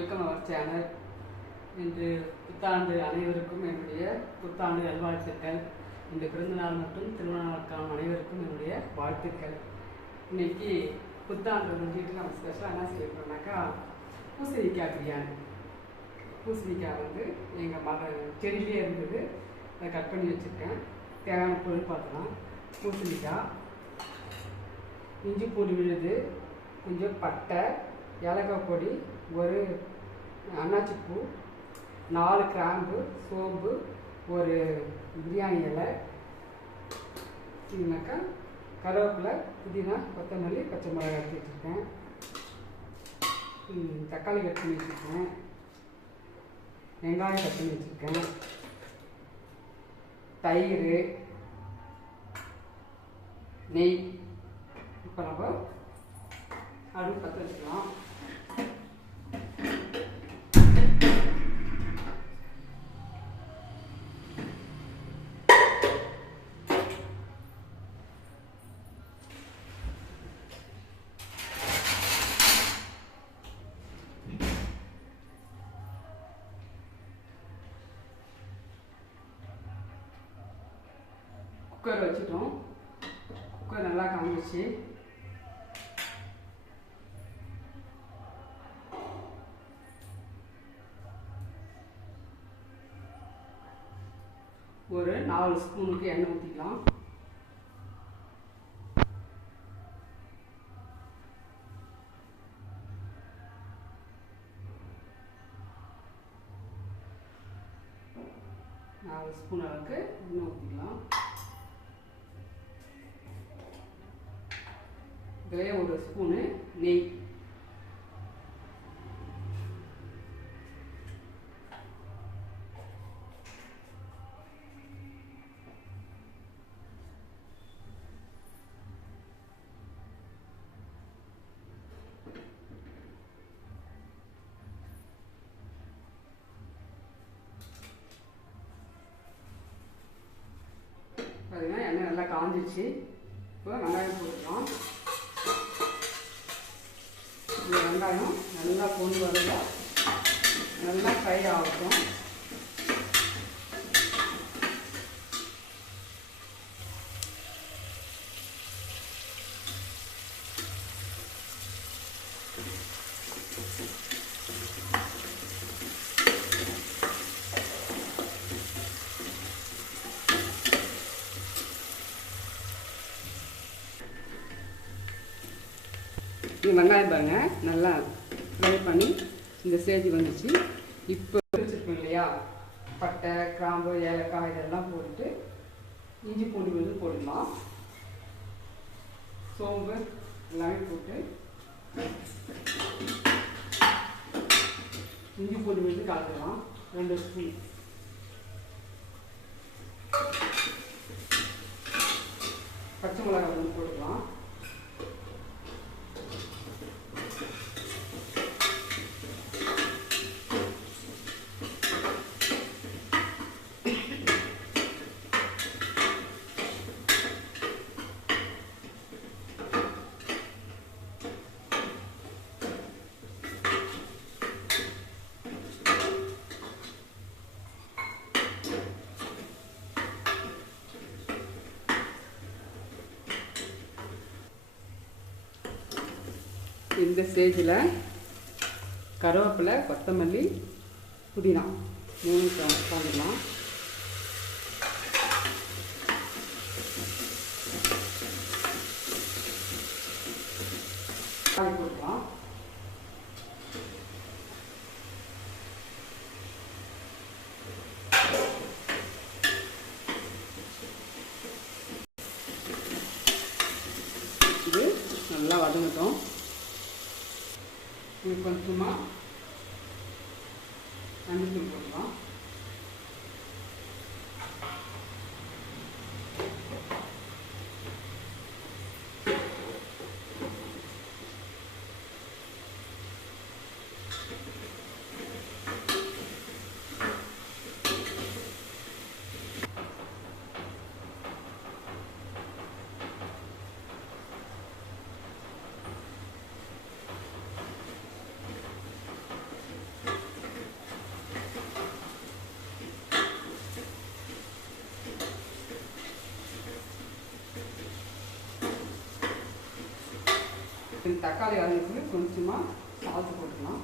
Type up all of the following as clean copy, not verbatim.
Welcome our channel. இன்று புத்தாண்டு அனைவருக்கும் என்னுடைய புத்தாண்டு நல்வாழ்த்துக்கள். இந்த பிறந்தநாள் மற்றும் திருமண நாளுக்கான அனைவருக்கும் என்னுடைய வாழ்த்துக்கள். இன்னைக்கு புத்தாண்டு முடிஞ்சிட்டு நம்ம ஸ்பெஷலாக என்ன செய்ய போகிறோம்னாக்கா பூசணிக்காய் பிரியாணி. பூசணிக்காய் வந்து எங்கள் செடியிலே இருந்தது, அதை கட் பண்ணி வச்சுருக்கேன். தேவையான பொருள் பார்க்கலாம். பூசணிக்காய், இஞ்சி பூண்டு விழுது, கொஞ்சம் பட்டை, ஏலக்காய் பொடி, ஒரு அன்னாச்சிப்பூ, 4 கிராம்பு, சோம்பு, ஒரு பிரியாணி இலை, இதுனாக்கா கருவேப்பிலை, புதினா, கொத்தமல்லி, பச்சை மிளகாய் எடுத்து வச்சுருக்கேன். தக்காளி கட் பண்ணி வச்சுருக்கேன். வெங்காயம் கட் பண்ணி வச்சுருக்கேன். தயிர், நெய். இப்போ நம்ம அடுப்பு பற்ற வச்சுக்கலாம். குக்கர் வச்சுட்டோம். குக்கர் நல்லா காமிச்சு ஒரு 4 ஸ்பூனுக்கு எண்ணெய் ஊற்றிக்கலாம். ஸ்பூன் அளவுக்கு எண்ணெய் ஊற்றிக்கலாம். இதிலே ஒரு ஸ்பூனு நெய். பார்த்தீங்கன்னா எண்ணெய் நல்லா காஞ்சிச்சு. இப்போ வெங்காயம் போட்டுக்கலாம். இந்த வெங்காயம் நல்லா பொண்ணு வரல, நல்லா ஃப்ரை ஆகட்டும். வெங்காயம் பாருங்க நல்லா ஃப்ரை பண்ணி இந்த ஸ்டேஜ் வந்துச்சு. இப்போ வச்சுருக்கோம் இல்லையா, பட்டை, கிராம்பு, ஏலக்காய் இதெல்லாம் போட்டுட்டு இஞ்சி பூண்டு விழுது போடலாம். சோம்பு எல்லாமே போட்டு இஞ்சி பூண்டு விழுது கலக்கலாம். 2 ஸ்பூன். பச்சை மிளகாய் வந்து போட்டுக்கலாம். இந்த ஸ்டேஜில் கருவேப்பிலை, கொத்தமல்லி, புதினா 3 உட்காந்துக்கலாம். போட்டுக்கலாம். இது நல்லா வதங்கட்டும். கொஞ்சமாக மஞ்சள் போடலாம். தக்காளி வதங்கிறதுக்கு கொஞ்சமாக சால்ட் போட்டுக்கலாம்.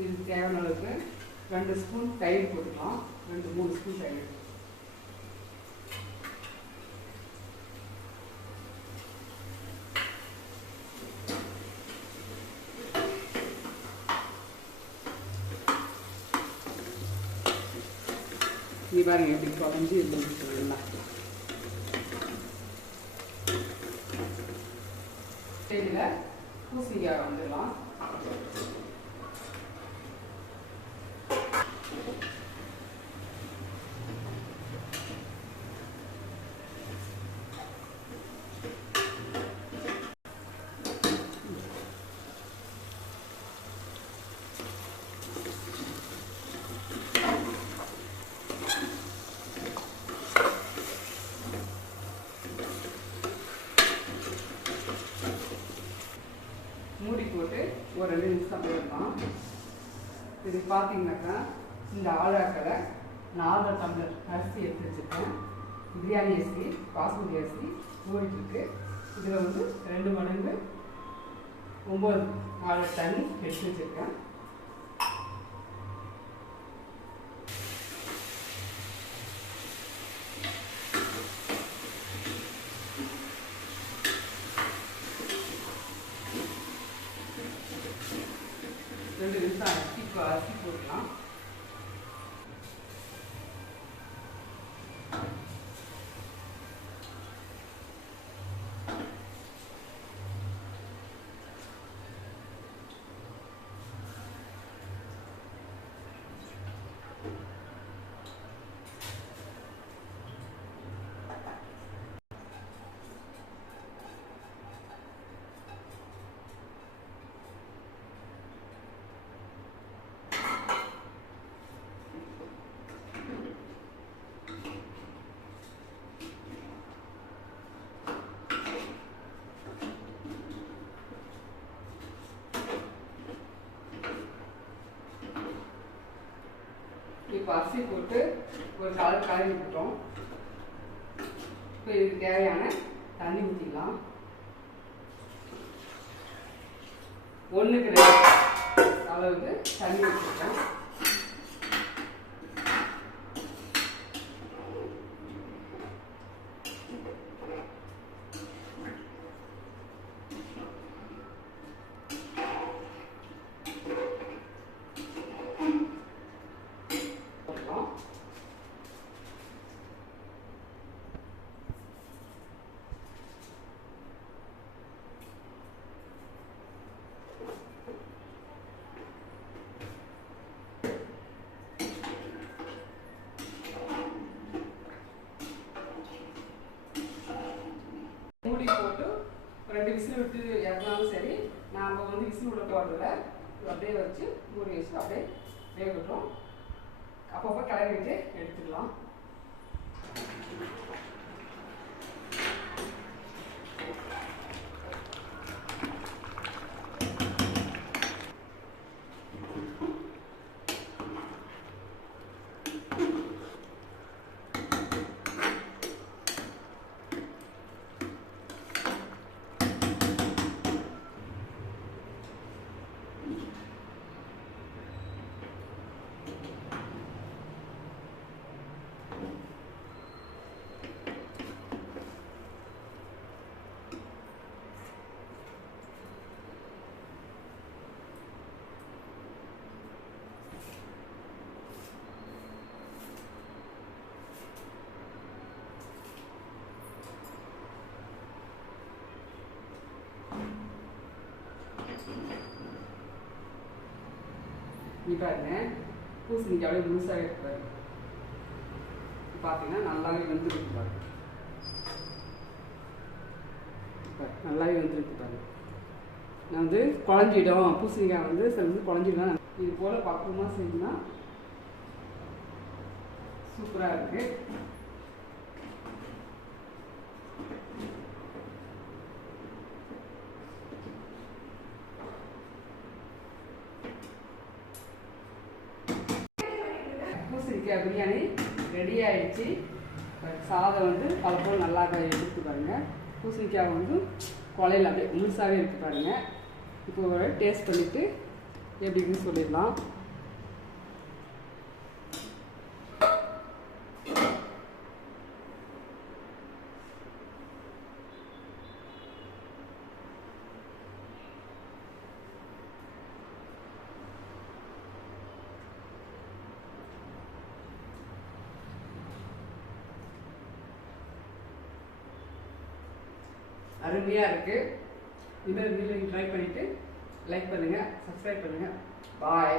இது தேவையான அளவுக்கு 2 ஸ்பூன் தயிர் போட்டுக்கலாம். 2-3 ஸ்பூன் தயிர். இது பாருங்க எப்படி குழஞ்சி இருந்துச்சுன்னா இதில் பூசணிக்காய் வந்துடலாம். மூடி போட்டு ஒரு 2 நிமிஷம் போயிடலாம். இது பார்த்தீங்கன்னாக்கா இந்த ஆழாக்களை 4 டம்ளர் அரிசி எடுத்து வச்சுருக்கேன். பிரியாணி அரிசி, பாஸ்மதி அரிசி ஊறிட்டுருக்கு. இதில் வந்து 2 மடங்கு 9 ஆழ தண்ணி எடுத்து வச்சுருக்கேன். ரெண்டு நிமிஷம் அரிசி போடலாம். இப்போ அரிசி போட்டு ஒரு கலரி விட்டுட்டோம். இப்போ இதுக்கு தேவையான தண்ணி ஊற்றிக்கலாம். 1க்கு 2 அளவுக்கு தண்ணி ஊற்றிட்டோம். மூடி போட்டு 2 விசில் விட்டு இறங்கினாலும் சரி, நாம் வந்து விசில் விட போடுறதில்ல. அப்படியே வச்சு மூடி வச்சு அப்படியே வேகட்டும். அப்பப்போ கிளறி விட்டு எடுத்துக்கலாம். இப்போ பாருங்க பூசணிக்காய் முழுசாக எடுத்துப்பாரு. பார்த்தீங்கன்னா நல்லாவே வெந்துருக்கு பாருங்க. நல்லாவே வெந்துருக்கு பாருங்க. நான் வந்து குழஞ்சிடும், பூசணிக்காய் வந்து சில வந்து குழஞ்சிடும். இது போல் பக்குவமாக செஞ்சுன்னா சூப்பராக இருக்குது. பூசணிக்காய் பிரியாணி ரெடி ஆகிடுச்சு. சாதம் வந்து பழப்போல் நல்லா எடுத்து பாருங்கள். பூசணிக்காய் வந்து குழையில அப்படியே முழுசாகவே இருக்குது பாருங்கள். இப்போ ஒரு டேஸ்ட் பண்ணிவிட்டு எப்படின்னு சொல்லிடலாம். அருமையாக இருக்குது. இனிமேல் வீடியோ ட்ரை பண்ணிவிட்டு லைக் பண்ணுங்கள், சப்ஸ்கிரைப் பண்ணுங்கள். பாய்.